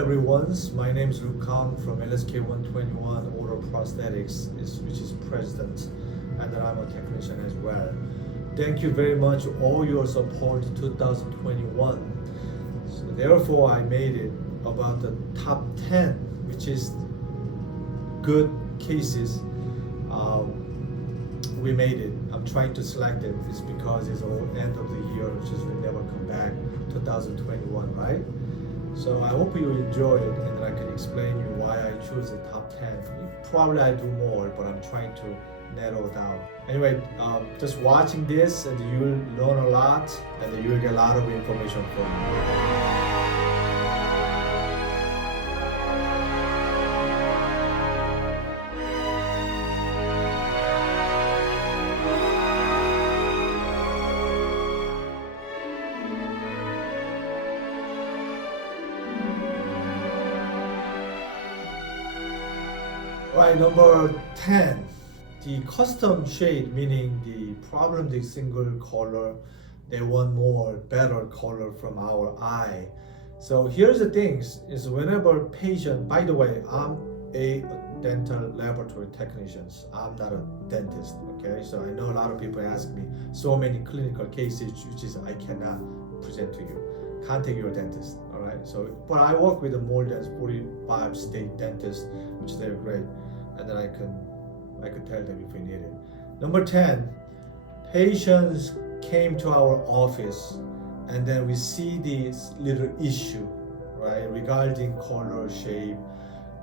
everyone, my name is Kahng from LSK 121 Oral Prosthetics, which is president, and I'm a technician as well. Thank you very much all your support 2021. So therefore I made it about the top 10, which is good cases. We made it. I'm trying to select it. It's because it's all end of the year, which is we never come back 2021, right? So I hope you enjoy it, and then I can explain you why I choose the top 10. Probably I do more, but I'm trying to narrow down. Anyway, just watching this, and you will learn a lot, and you will get a lot of information from me. Right, number 10, the custom shade, meaning the problem, the single color, they want more better color from our eye. So here's the things, is whenever patient, by the way, I'm a dental laboratory technician. I'm not a dentist, okay? So I know a lot of people ask me so many clinical cases, which is I cannot present to you. Can't take your dentist, all right? So, but I work with more than 45 state dentists, which they're great. And then I could tell them if we need it. Number 10, patients came to our office, and then we see this little issue, right, regarding color, shape,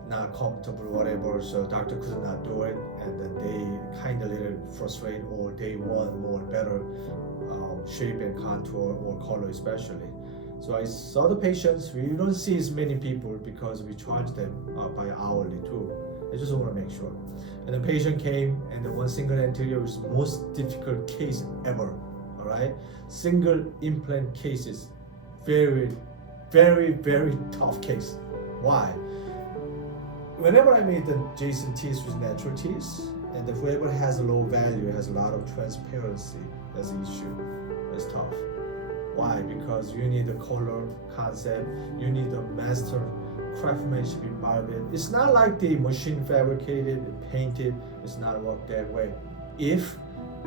not comfortable, whatever. So doctor could not do it, and then they kind of little frustrated, or they want more better shape and contour or color especially. So I saw the patients. We don't see as many people because we charge them by hourly too. I just want to make sure. And the patient came, and the one single anterior was the most difficult case ever. All right, single implant cases, very, very, very tough case. Why? Whenever I made the Jason teeth with natural teeth, and whoever has a low value has a lot of transparency as an issue. It's tough. Why? Because you need the color concept, you need the master craftsmanship involved. It's not like the machine fabricated, painted. It's not work that way. If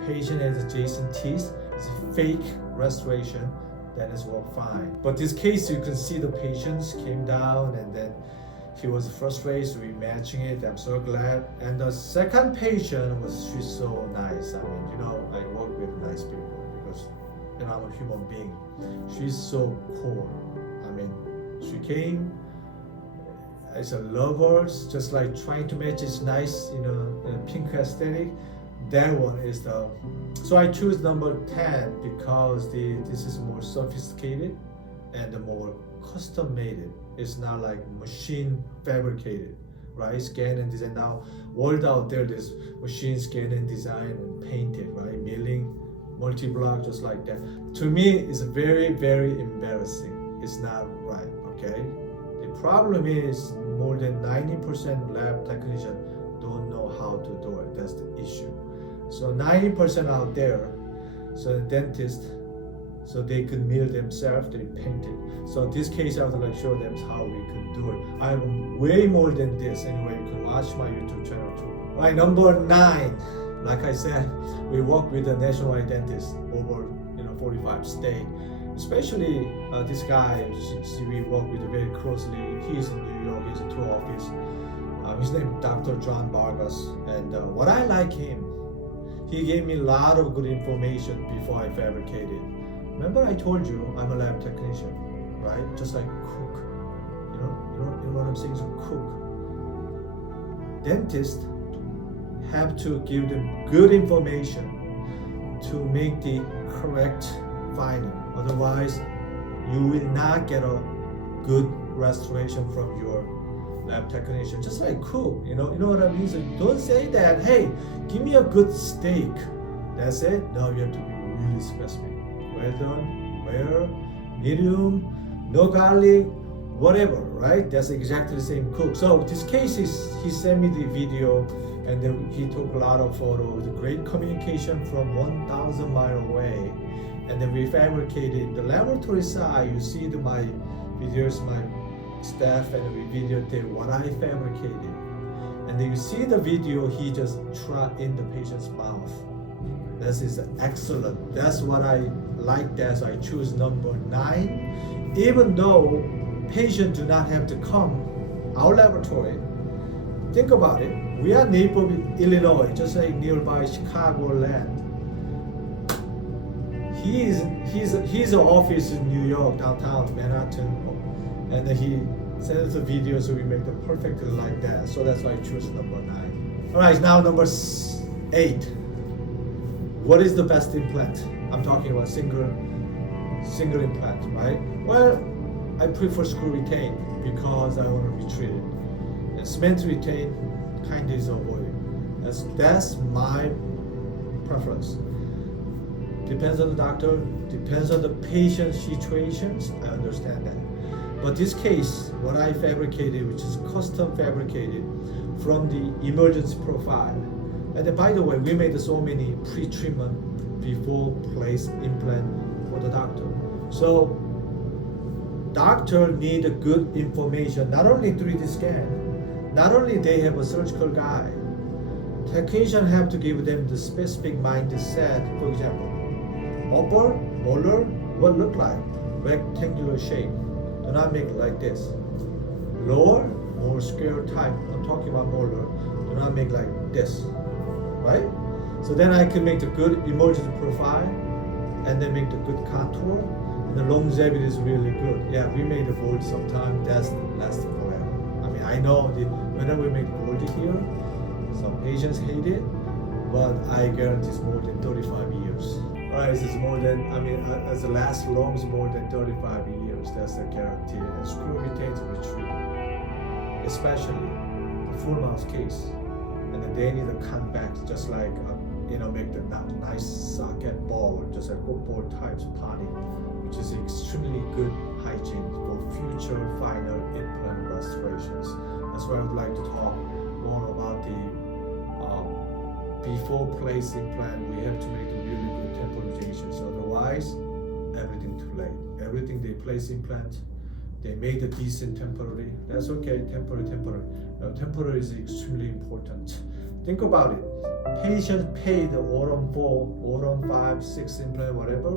patient has adjacent teeth, it's a fake restoration, then it's work fine. But this case, you can see the patients came down, and then he was frustrated, so we matching it. I'm so glad. And the second patient she's so nice. I mean, I work with nice people because I'm a human being. She's so cool. I mean, she came as a lovers, just like trying to match this nice, pink aesthetic. That one is so I choose number 10 because this is more sophisticated and more custom made. It's not like machine fabricated, right? Scan and design. Now, world out there, there's machine scan and design and painted, right? Milling, multi-block, just like that. To me, it's very, very embarrassing. It's not right, okay? The problem is more than 90% lab technician don't know how to do it. That's the issue. So 90% out there, so the dentist, so they could mill themselves, they paint it. So in this case, I would like show them how we could do it. I'm way more than this. Anyway, you can watch my YouTube channel too. Right, number 9. Like I said, we work with a nationwide dentist over 45 states. Especially this guy, we work with very closely. He's in New York. He's a tour office. His name is Dr. John Vargas. And what I like him, he gave me a lot of good information before I fabricated. Remember I told you I'm a lab technician, right? Just like cook. You know what I'm saying? Is a cook. Dentists have to give them good information to make the correct finding. Otherwise, you will not get a good restoration from your lab technician. Just like cook, you know what I mean? So don't say that, hey, give me a good steak. That's it. No, you have to be really specific. Well done, rare, medium, no garlic, whatever, right? That's exactly the same cook. So this case is, he sent me the video, and then he took a lot of photos, great communication from 1,000 miles away. And then we fabricated the laboratory side. You see my videos, my staff and we videotape what I fabricated. And then you see the video, he just tried in the patient's mouth. This is excellent. That's what I like. That so I choose number 9. Even though patients do not have to come our laboratory. Think about it. We are Naples, Illinois, just like nearby Chicago land. His office in New York, downtown Manhattan, and he sends the video, so we make it perfectly like that. So that's why I choose number 9. All right, now number 8. What is the best implant? I'm talking about single implant, right? Well, I prefer screw retain because I want to retreat it. And cement retain kind of is avoided. That's my preference. Depends on the doctor, depends on the patient situations, I understand that. But this case, what I fabricated, which is custom fabricated from the emergency profile. And then, by the way, we made so many pre-treatment before place implant for the doctor. So doctor need a good information, not only 3D scan, not only they have a surgical guide, technician have to give them the specific mindset. For example, upper molar, what look like? Rectangular shape. Do not make it like this. Lower, more square type. I'm talking about molar. Do not make like this. Right? So then I can make the good emergency profile and then make the good contour. And the longevity is really good. Yeah, we made the gold sometime. That's lasts forever. I mean, I know whenever we make gold here, some patients hate it, but I guarantee it's more than 35 years. Right, this is more than, as the last long is more than 35 years, that's a guarantee. And screw retains retrieve, especially the full mouth case. And then they need to cut back, just like, make the nice socket ball, just like football types potting, which is extremely good hygiene for future final implant restorations. That's why I would like to talk more about the before place implant. We have to make a really good temporizations. Otherwise, everything too late. Everything they place implant, they made a decent temporary. That's okay, temporary. Temporary is extremely important. Think about it. Patient paid the Autumn 4, Autumn 5, 6 implant, whatever.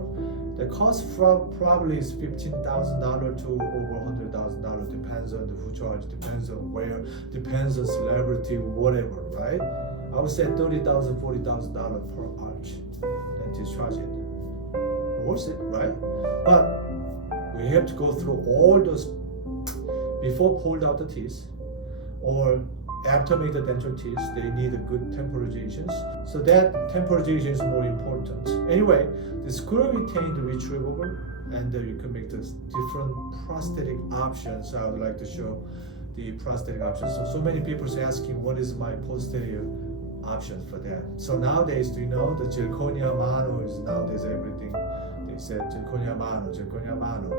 The cost probably is $15,000 to over $100,000. Depends on the who charge, depends on where, depends on celebrity, whatever, right? I would say $30,000, $40,000 per arch. Dentist charge it. Worth it, right? But we have to go through all those before pulled out the teeth, or after make the dental teeth. They need a good temporizations. So that temporization is more important. Anyway, the screw retained retrievable, and you can make this different prosthetic options. I would like to show the prosthetic options. So many people are asking, what is my posterior options for that? So nowadays, do you know the Zirconia Mano is nowadays everything? They said Zirconia Mano.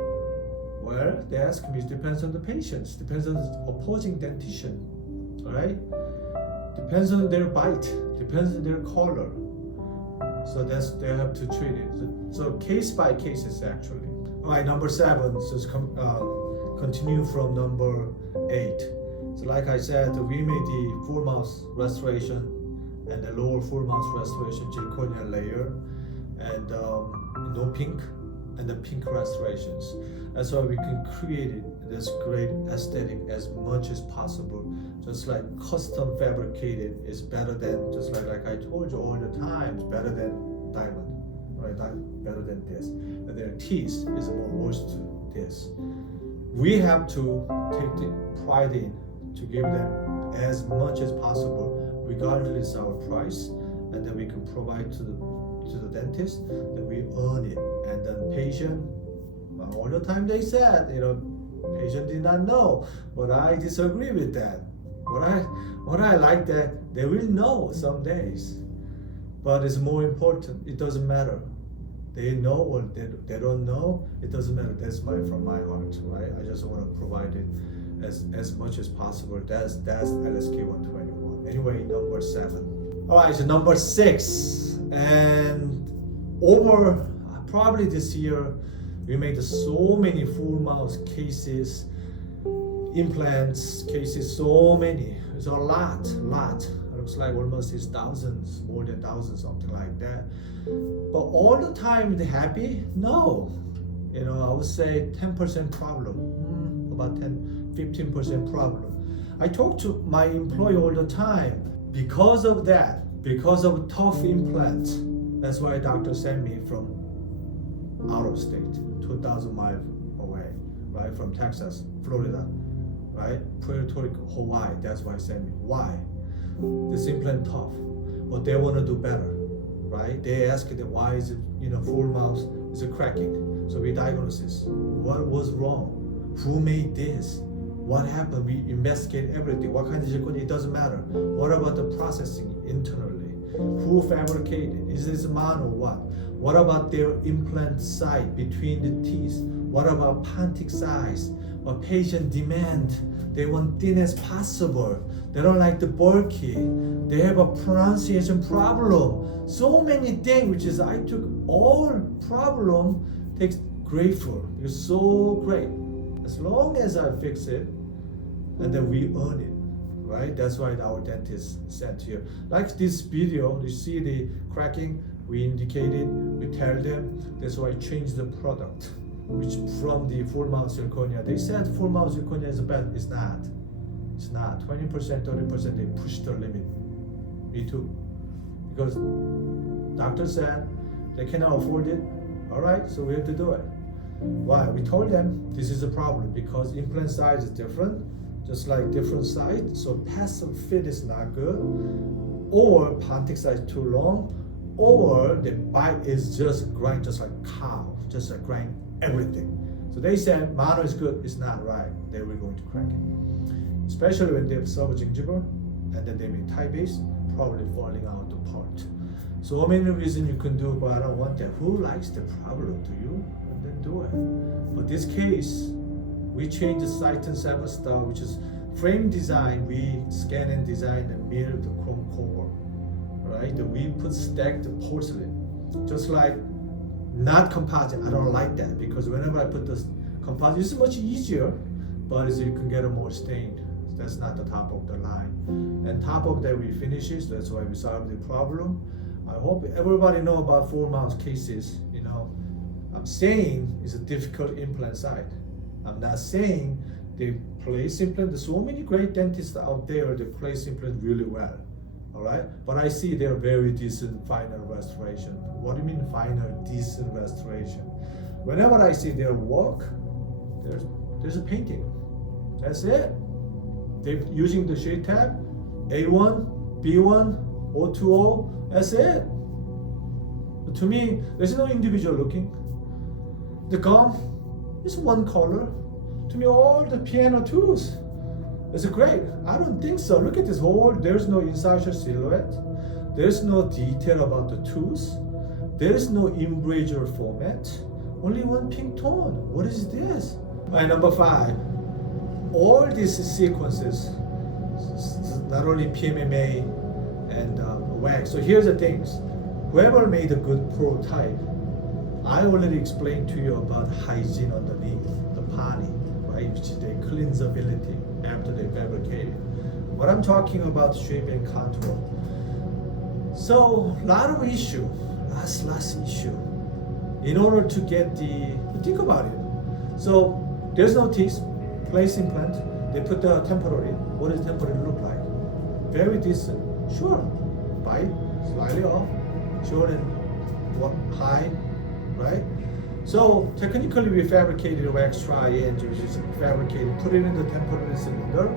Well, they ask me, it depends on the patients, depends on the opposing dentition, right? Depends on their bite, depends on their color. So they have to treat it. So case by case is actually. All right, number 7. So continue from number 8. So like I said, we made the full mouth restoration and the lower full mouth restoration, zirconia layer, and no pink, and the pink restorations. That's why we can create it, this great aesthetic as much as possible. Just like custom fabricated is better than, just like I told you all the time, it's better than diamond, right? Better than this. And their teeth is more worse to this. We have to take the pride in to give them as much as possible, regardless of our price, and then we can provide to the dentist that we earn it. And then patient, all the time they said, patient did not know, but I disagree with that. What I like that they will know some days, but it's more important. It doesn't matter. They know or they don't know. It doesn't matter. That's from my heart, right? I just want to provide it as much as possible. That's LSK 121. Anyway, number 7. All right, so number 6, and over probably this year we made so many full mouth cases. implants cases, so many. It's a lot. It looks like almost is thousands, more than thousands, something like that. But all the time they happy? No. You know, I would say 10% problem, about 10-15% problem. I talk to my employee all the time. Because of that, because of tough implants, that's why doctor sent me from out of state, 2,000 miles away, right? From Texas, Florida, right? Puerto Rico, Hawaii, that's why I sent me. Why? This implant tough, but they want to do better, right? They ask them why is it, full mouth is it cracking? So we diagnosis, what was wrong? Who made this? What happened? We investigate everything. What kind of zirconia? It doesn't matter. What about the processing internally? Who fabricated? Is this mono or what? What about their implant site between the teeth? What about pontic size? What patient demand? They want thin as possible. They don't like the bulky. They have a pronunciation problem. So many things, which is I took all problem, takes grateful. It's so great. As long as I fix it, and then we earn it, right? That's why our dentist sent here. Like this video, you see the cracking, we indicated, we tell them, that's why I changed the product, which from the full mouth zirconia. They said full mouth zirconia is bad. It's not. It's not. 20%, 30%, they push the limit. Me too. Because doctor said they cannot afford it. All right, so we have to do it. Why? We told them this is a problem because implant size is different, just like different size. So passive fit is not good, or pontic size too long, or the bite is just grind just like cow, just like grind everything. So they said mono is good, it's not right. They were going to crack it, especially when they have subgingival and then they make tie base, probably falling out apart. So many reasons you can do, but I don't want that. Who likes the problem? Do you? And then do it. But this case, we changed the Titan 7 star, which is frame design. We scan and design and mirror the chrome core, right? We put stacked porcelain, just like not composite. I don't like that because whenever I put this composite, it's much easier, but you can get a more stained. That's not the top of the line. And top of that we finish it. So that's why we solve the problem. I hope everybody know about full mouth cases. I'm saying it's a difficult implant site. I'm not saying they place implant. There's so many great dentists out there. They place implant really well. All right, but I see they're very decent final restoration. What do you mean final decent restoration? Whenever I see their work, there's a painting. That's it. They're using the shade tab, A1, B1, O2O. That's it. But to me, there's no individual looking. The gum is one color. To me, all the piano tools. It's great. I don't think so. Look at this hole. There's no incisor silhouette. There's no detail about the tooth. There's no embrasure format. Only one pink tone. What is this? My number 5. All these sequences, not only PMMA and wax. So here's the things. Whoever made a good prototype, I already explained to you about hygiene underneath the body, right? Which is the cleansability after they fabricate it. What I'm talking about shape and contour. So a lot of issue, last issue. In order to get think about it. So there's no teeth, place implant. They put the temporary. What does temporary look like? Very decent. Sure, bite slightly off. Short and high, right? So technically we fabricated a wax tri-end, which is fabricated, put it in the temporary cylinder,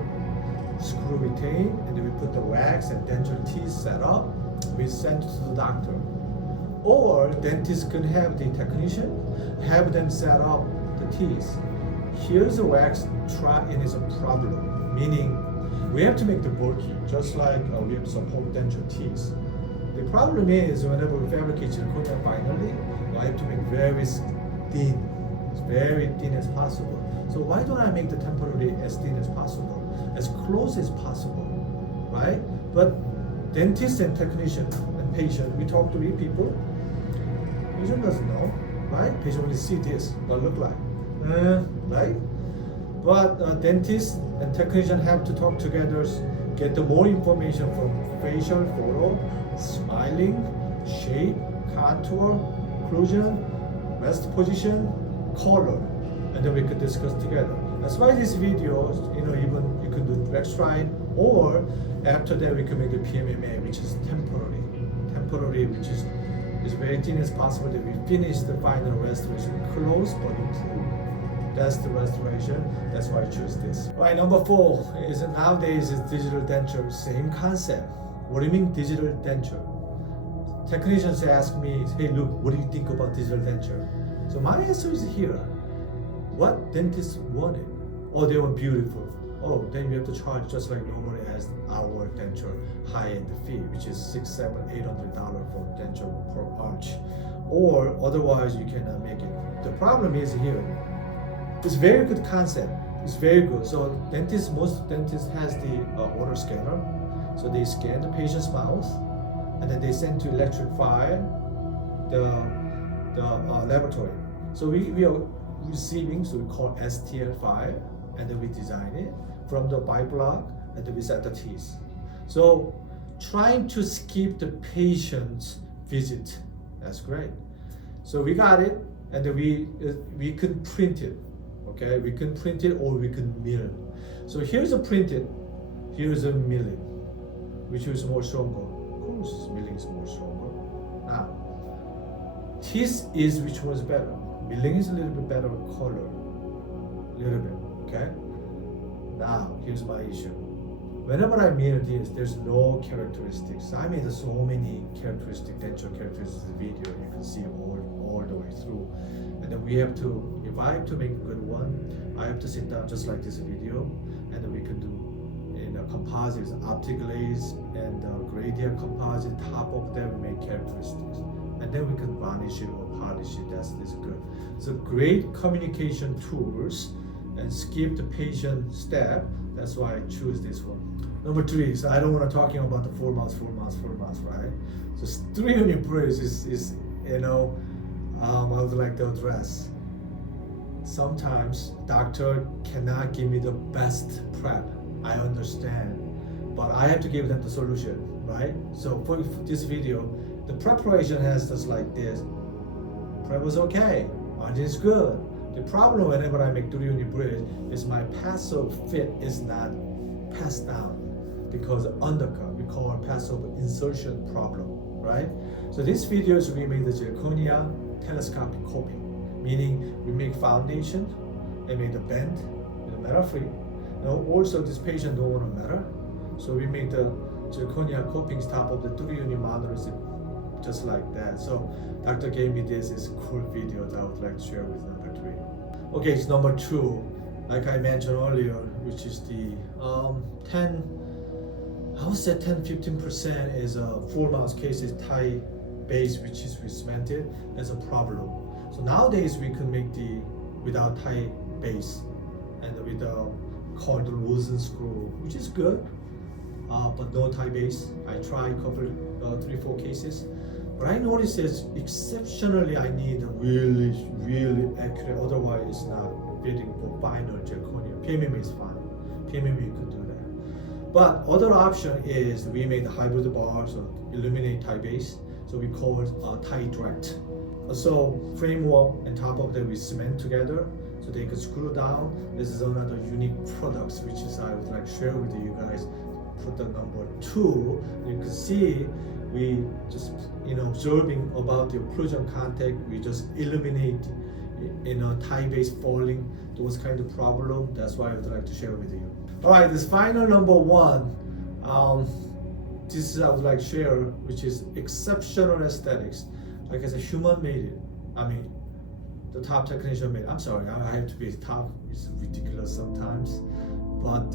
screw retain, and then we put the wax and denture teeth set up. We send it to the doctor. Or dentist can have the technician have them set up the teeth. Here's a wax tri-end is a problem, meaning we have to make the bulky, just like we have to support denture teeth. The problem is whenever we fabricate zirconia finally, I have to make very thin, very thin as possible. So why don't I make the temporary as thin as possible, as close as possible, right? But dentist and technician and patient, we talk to people. Patient doesn't know, right? Patient only see this, what it look like, right? But dentists and technicians have to talk together, get the more information from facial photo, smiling, shape, contour, occlusion, rest position, color, and then we could discuss together. That's why these videos, even you can do direct stride, or after that we can make a PMMA, which is temporary, which is very thin as possible that we finish the final restoration close but improve. That's the restoration. That's why I choose this. All right, number 4 is nowadays is digital denture. Same concept. What do you mean digital denture? Technicians ask me, hey, look, what do you think about digital denture? So my answer is here. What dentists wanted? Oh, they want beautiful. Oh, then you have to charge just like normally as our denture high-end fee, which is $600, $700, $800 for denture per arch. Or otherwise you cannot make it. The problem is here. It's very good concept. It's very good. So most dentists has the order scanner. So they scan the patient's mouth, and then they send to electric file the laboratory. So we are receiving, so we call STL file, and then we design it from the bi-block, and then we set the teeth. So trying to skip the patient's visit, that's great. So we got it, and then we could print it. Okay, we can print it or we can mill. So here's a printed, here's a milling, which is more stronger. Of course, milling is more stronger. Now, teeth is which one's better? Milling is a little bit better color, a little bit. Okay. Now here's my issue. Whenever I mill this, there's no characteristics. I made so many denture characteristics in the video. You can see all the way through. And then we have to, if I have to make a good one, I have to sit down just like this video, and then we can do composites, optic glaze and gradient composite. Top of them we make characteristics, and then we can varnish it or polish it. That's good. So great communication tools, and skip the patient step. That's why I choose this one. Number 3. So I don't want to talking about the 4 months, right? So 3-unit bridge is I would like to address. Sometimes doctor cannot give me the best prep. I understand, but I have to give them the solution, right? So for this video, the preparation has just like this. Prep was okay, margin is good. The problem whenever I make 3-unit bridge is my passive fit is not passed down because undercut. We call it passive insertion problem, right? So this video is we made the Zirconia Telescopic Coping, meaning we make foundation and make the bend in the metal free. Now also this patient don't want to matter, so we make the Zirconia Coping top of the 3-unit monitors just like that. So doctor gave me this is a cool video that I would like to share with number 3. Okay, it's number 2. Like I mentioned earlier, which is the 10-15% is a 4 months cases tie base, which is with cemented. That's a problem. So nowadays we can make the without tie base and with called the loosen screw, which is good, but no tie base. I tried a couple 3-4 cases, but I noticed is exceptionally I need really accurate. Otherwise, it's not fitting for final zirconia. PMMA is fine. PMMA you could do that. But other option is we made the hybrid bar, so eliminate tie base. So we call it tie direct. So framework and top of that we cement together, so they can screw down. This is another unique products which is I would like to share with you guys. Product number 2, you can see we just observing about the occlusion contact. We just eliminate tie base falling, those kind of problem. That's why I would like to share with you. All right, this final number 1. This is I would like to share, which is exceptional aesthetics. Like I said, human made it. I mean, the top technician made it. I'm sorry, I have to be top. It's ridiculous sometimes. But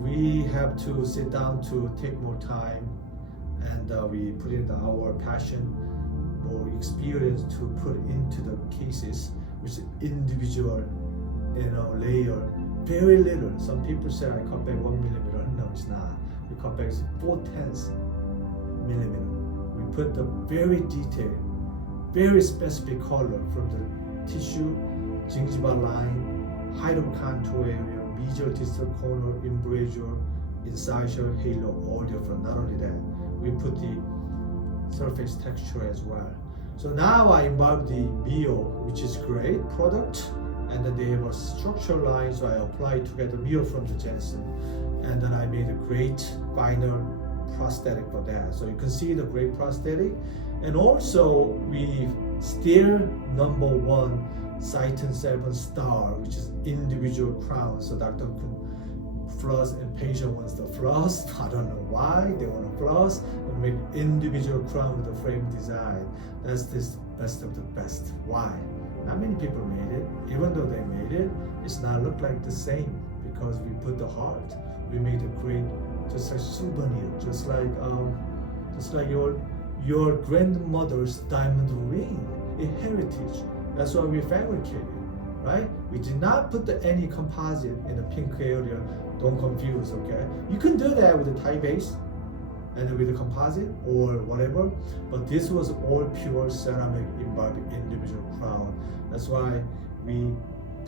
we have to sit down to take more time, and we put in our passion, more experience to put into the cases, which is individual, layer, very little. Some people say I cut back 1 millimeter. No, it's not. We cut back 0.4 millimeter. We put the very detailed, very specific color from the tissue, gingival line, height of contour area, medial distal corner, embrasure, incisor, halo, all different. Not only that, we put the surface texture as well. So now I embark the Mio, which is great product, and then they have a structural line, so I applied together Mio from the Jensen, and then I made a great final prosthetic for that. So you can see the great prosthetic, and also we still #1 Citon 7 star, which is individual crown. So doctor can floss and patient wants the floss. I don't know why they want a floss and make individual crown with the frame design. That's this best of the best. Why? Not many people made it. Even though they made it, it's not look like the same because we put the heart. We made a great, just like souvenir, just like your grandmother's diamond ring, a heritage. That's why we fabricated, right? We did not put any composite in the pink area. Don't confuse, okay? You can do that with the tie base and with the composite or whatever, but this was all pure ceramic embarked individual crown. That's why we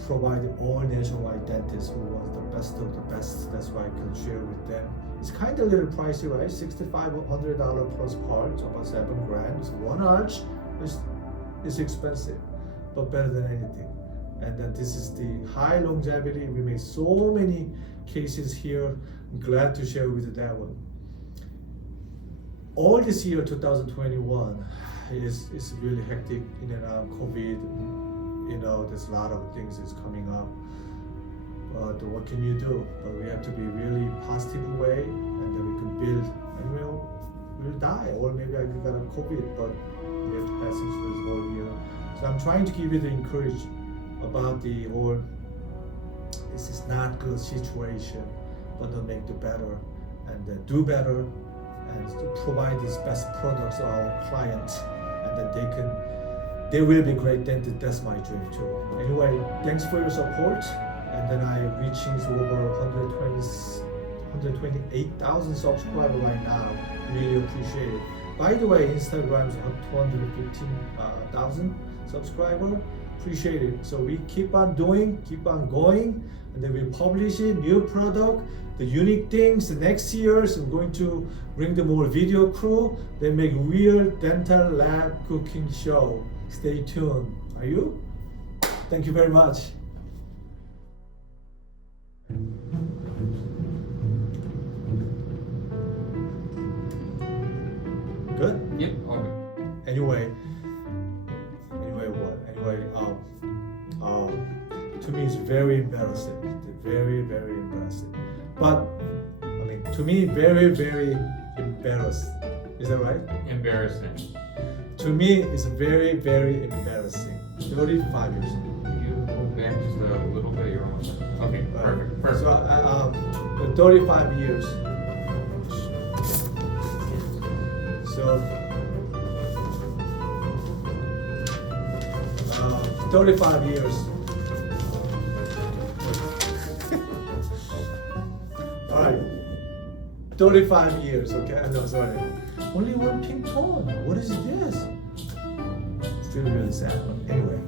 provide all nationwide dentists who want the best of the best. That's why I can share with them. It's kind of a little pricey, right? $6,500 plus parts, about $7,000. It's one arch. It's expensive, but better than anything. And then this is the high longevity. We made so many cases here. I'm glad to share with you that one. All this year, 2021, is really hectic in and out. COVID, you know, there's a lot of things is coming up. But what can you do? But we have to be really positive way, and then we can build. And we'll die, or maybe I got a COVID, but we have to pass through this whole year. So I'm trying to give you the encouragement about the whole, this is not good situation, but to make the better and do better and to provide these best products to our clients, and that they will be great dentists. That's my dream too. Anyway, thanks for your support, and then I reaching over 128,000 subscribers right now. Really appreciate it. By the way, Instagram's up 215,000 subscribers. Appreciate it. So we keep on doing, keep on going, and then we publish it, new product, the unique things. The next year, so I'm going to bring the more video crew. They make real dental lab cooking show. Stay tuned. Are you? Thank you very much. Good? Yep, all good. Anyway, to me it's very embarrassing. Very, very embarrassing. But, I mean, to me, very, very embarrassed. Is that right? Embarrassing. To me, it's very, very embarrassing. 35 years. You move back just a little bit, you're almost done. Okay, perfect. So, 35 years. So, 35 years. Alright. 35 years, okay? No, sorry. Only one pink tone. What is this? Still really sad. But anyway.